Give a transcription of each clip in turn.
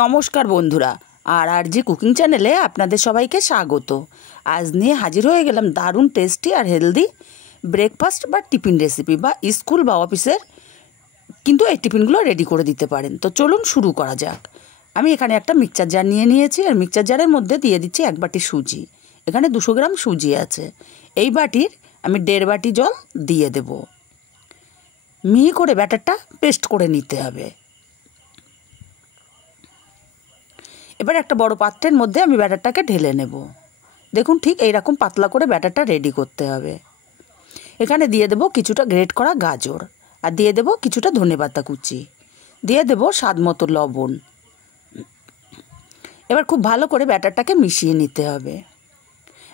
নমস্কার বন্ধুরা, আর জি কুকিং চ্যানেলে আপনাদের সবাইকে স্বাগত। আজ নিয়ে হাজির হয়ে গেলাম দারুণ টেস্টি আর হেলদি ব্রেকফাস্ট বা টিফিন রেসিপি, বা স্কুল বা অফিসের কিন্তু এই টিফিনগুলো রেডি করে দিতে পারেন। তো চলুন শুরু করা যাক। আমি এখানে একটা মিক্সচার জার নিয়ে নিয়েছি, আর মিক্সচার জারের মধ্যে দিয়ে দিচ্ছি 1 বাটি সুজি। এখানে 200 গ্রাম সুজি আছে। এই বাটির আমি 1.5 বাটি জল দিয়ে দেব। মিহি করে ব্যাটারটা পেস্ট করে নিতে হবে। এবার একটা বড় পাত্রের মধ্যে আমি ব্যাটারটাকে ঢেলে নেব। দেখুন, ঠিক এইরকম পাতলা করে ব্যাটারটা রেডি করতে হবে। এখানে দিয়ে দেব কিছুটা গ্রেট করা গাজর, আর দিয়ে দেব কিছুটা ধনেপাতা কুচি, দিয়ে দেব স্বাদ মতো লবণ। এবার খুব ভালো করে ব্যাটারটাকে মিশিয়ে নিতে হবে।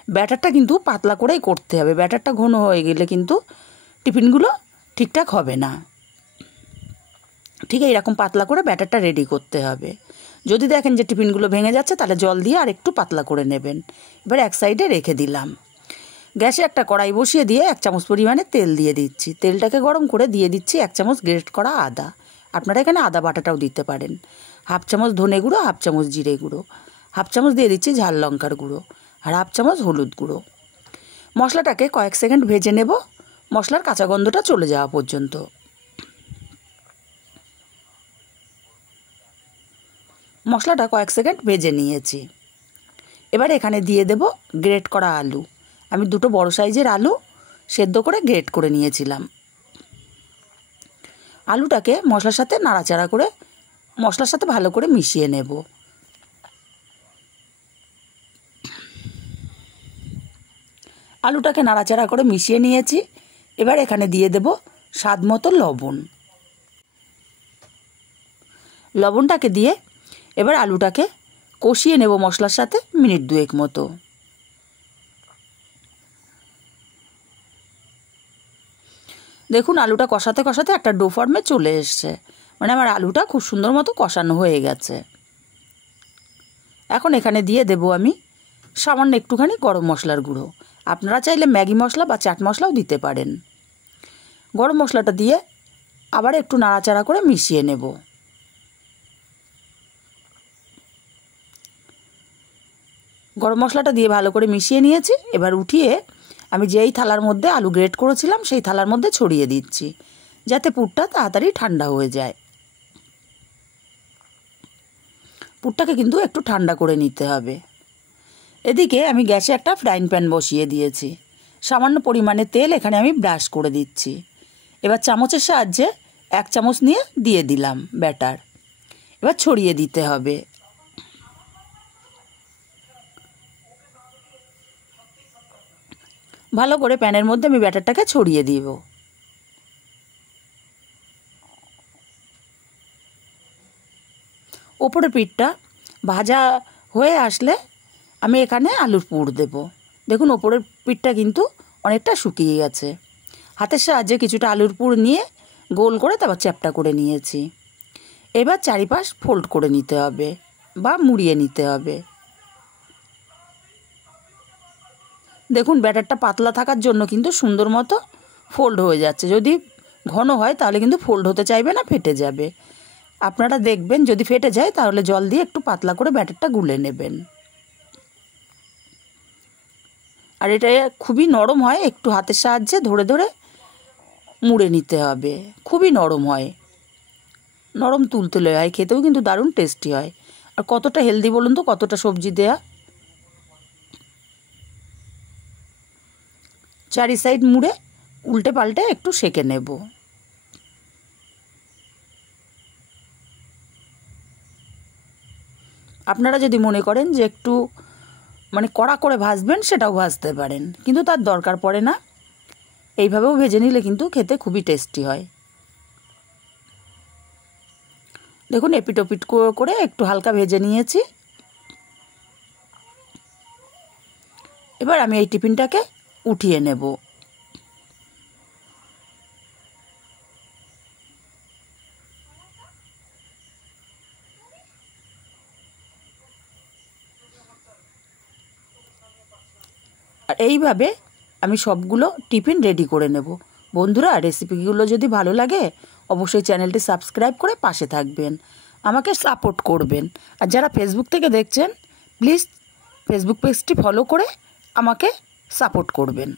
ব্যাটারটা কিন্তু পাতলা করেই করতে হবে, ব্যাটারটা ঘন হয়ে গেলে কিন্তু টিফিনগুলো ঠিকঠাক হবে না। ঠিক এইরকম পাতলা করে ব্যাটারটা রেডি করতে হবে। যদি দেখেন যে টিফিনগুলো ভেঙে যাচ্ছে, তাহলে জল দিয়ে আর একটু পাতলা করে নেবেন। এবার এক সাইডে রেখে দিলাম। গ্যাসে একটা কড়াই বসিয়ে দিয়ে 1 চামচ পরিমাণে তেল দিয়ে দিচ্ছি। তেলটাকে গরম করে দিয়ে দিচ্ছি 1 চামচ গ্রেট করা আদা। আপনারা এখানে আদা বাটাটাও দিতে পারেন। 1/2 চামচ ধনে গুঁড়ো, 1/2 চামচ জিরে গুঁড়ো, 1/2 চামচ দিয়ে দিচ্ছি ঝাল লঙ্কার গুঁড়ো, আর 1/2 চামচ হলুদ গুঁড়ো। মশলাটাকে কয়েক সেকেন্ড ভেজে নেব, মশলার কাঁচা গন্ধটা চলে যাওয়া পর্যন্ত। মশলাটা কয়েক সেকেন্ড ভেজে নিয়েছি। এবার এখানে দিয়ে দেব গ্রেট করা আলু। আমি 2টো বড় সাইজের আলু সেদ্ধ করে গ্রেট করে নিয়েছিলাম। আলুটাকে মশলার সাথে নাড়াচাড়া করে মশলার সাথে ভালো করে মিশিয়ে নেব। আলুটাকে নাড়াচাড়া করে মিশিয়ে নিয়েছি। এবার এখানে দিয়ে দেব স্বাদ মতো লবণ। লবণটাকে দিয়ে এবার আলুটাকে কষিয়ে নেব মশলার সাথে মিনিট 2 মতো। দেখুন, আলুটা কষাতে কষাতে একটা ডো ফর্মে চলে এসছে, মানে আমার আলুটা খুব সুন্দর মতো কষানো হয়ে গেছে। এখন এখানে দিয়ে দেব আমি সামান্য একটুখানি গরম মশলার গুঁড়ো। আপনারা চাইলে ম্যাগি মশলা বা চাট মশলাও দিতে পারেন। গরম মশলাটা দিয়ে আবার একটু নাড়াচাড়া করে মিশিয়ে নেব। গরম মশলাটা দিয়ে ভালো করে মিশিয়ে নিয়েছি। এবার উঠিয়ে আমি যেই থালার মধ্যে আলু গ্রেট করেছিলাম সেই থালার মধ্যে ছড়িয়ে দিচ্ছি, যাতে পুরটা তাড়াতাড়ি ঠান্ডা হয়ে যায়। পুরটাকে কিন্তু একটু ঠান্ডা করে নিতে হবে। এদিকে আমি গ্যাসে একটা ফ্রাইং প্যান বসিয়ে দিয়েছি। সামান্য পরিমাণে তেল এখানে আমি ব্রাশ করে দিচ্ছি। এবার চামচের সাহায্যে 1 চামচ নিয়ে দিয়ে দিলাম ব্যাটার। এবার ছড়িয়ে দিতে হবে। ভালো করে প্যানের মধ্যে আমি ব্যাটারটাকে ছড়িয়ে দিব। ওপরের পিঠটা ভাজা হয়ে আসলে আমি এখানে আলুর পুর দেব। দেখুন, ওপরের পিঠটা কিন্তু অনেকটা শুকিয়ে গেছে। হাতের সাহায্যে কিছুটা আলুর পুর নিয়ে গোল করে তারপর চ্যাপ্টা করে নিয়েছি। এবার চারিপাশ ফোল্ড করে নিতে হবে বা মুড়িয়ে নিতে হবে। দেখুন, ব্যাটারটা পাতলা থাকার জন্য কিন্তু সুন্দর মতো ফোল্ড হয়ে যাচ্ছে। যদি ঘন হয় তাহলে কিন্তু ফোল্ড হতে চাইবে না, ফেটে যাবে। আপনারা দেখবেন যদি ফেটে যায় তাহলে জল দিয়ে একটু পাতলা করে ব্যাটারটা গুলে নেবেন। আর এটা খুবই নরম হয়, একটু হাতের সাহায্যে ধরে ধরে মুড়ে নিতে হবে। খুবই নরম হয়, নরম তুলতুলে হয়, খেতেও কিন্তু দারুণ টেস্টি হয়। আর কতটা হেলদি বলুন তো, কতটা সবজি দেয়া। চারি সাইড মুড়ে উল্টে পাল্টে একটু সেঁকে নেব। আপনারা যদি মনে করেন যে একটু কড়া করে ভাজবেন, সেটাও ভাজতে পারেন, কিন্তু তার দরকার পড়ে না। এইভাবেও ভেজে নিলে কিন্তু খেতে খুবই টেস্টি হয়। দেখুন, এপিট ওপিট করে একটু হালকা ভেজে নিয়েছি। এবার আমি এই টিফিনটাকে উঠিয়ে নেব। আর এইভাবে আমি সবগুলো টিফিন রেডি করে নেব। বন্ধুরা, রেসিপিগুলো যদি ভালো লাগে অবশ্যই চ্যানেলটি সাবস্ক্রাইব করে পাশে থাকবেন। আমাকে সাপোর্ট করবেন। আর যারা ফেসবুক থেকে দেখছেন প্লিজ ফেসবুক পেজটি ফলো করে আমাকে সাপোর্ট করবেন।